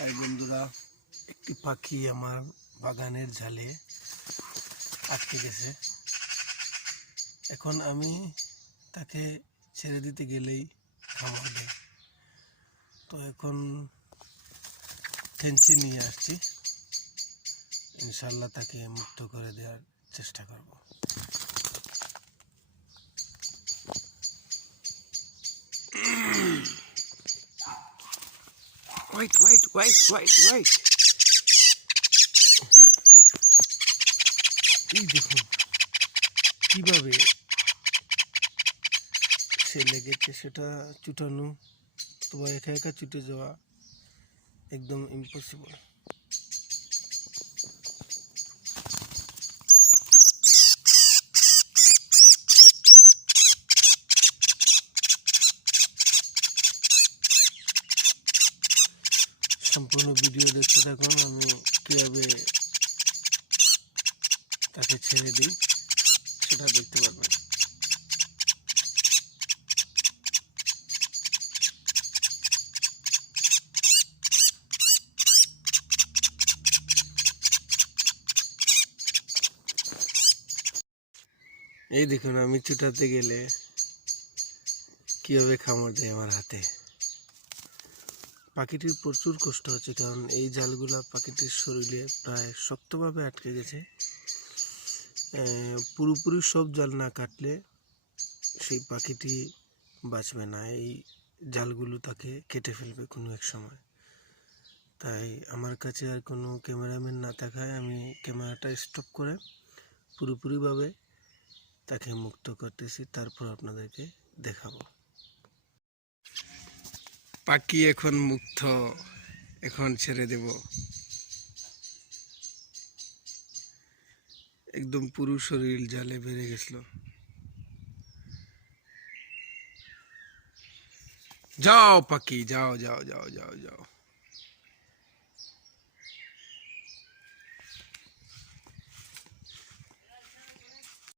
আর বন্ধুরা, একটি পাখি আমার বাগানের জালে আটকে গেছে। এখন আমি তাকে ছেড়ে দিতে গেলেই কামড় দেয়। তো এখন খেঞ্চি নিয়ে আসছি, ইনশাল্লাহ তাকে মুক্ত করে দেওয়ার চেষ্টা করব। Wait. এই দেখুন কিভাবে সে লেগেছে, সেটা চুটানো অথবা একা একা ছুটে যাওয়া একদম ইম্পসিবল। সম্পূর্ণ ভিডিও দেখতে থাকুন, আমি কীভাবে তাকে ছেড়ে দিই সেটা দেখতে পারবেন। এই দেখুন, আমি ছুটাতে গেলে কীভাবে কামড় দেয় আমার হাতে। পাখিটির প্রচুর কষ্ট হচ্ছে, কারণ এই জালগুলা পাখিটির শরীরে প্রায় শক্তভাবে আটকে গেছে। পুরোপুরি সব জাল না কাটলে সেই পাখিটি বাঁচবে না, এই জালগুলো তাকে কেটে ফেলবে কোনো এক সময়। তাই আমার কাছে আর কোনো ক্যামেরাম্যান না থাকায় আমি ক্যামেরাটা স্টপ করে পুরোপুরিভাবে তাকে মুক্ত করতেছি, তারপর আপনাদেরকে দেখাবো। পাখি এখন মুক্ত, এখন ছেড়ে দেব। একদম পুরো শরীর জালে বেড়ে গেছিল। যাও পাখি, যাও।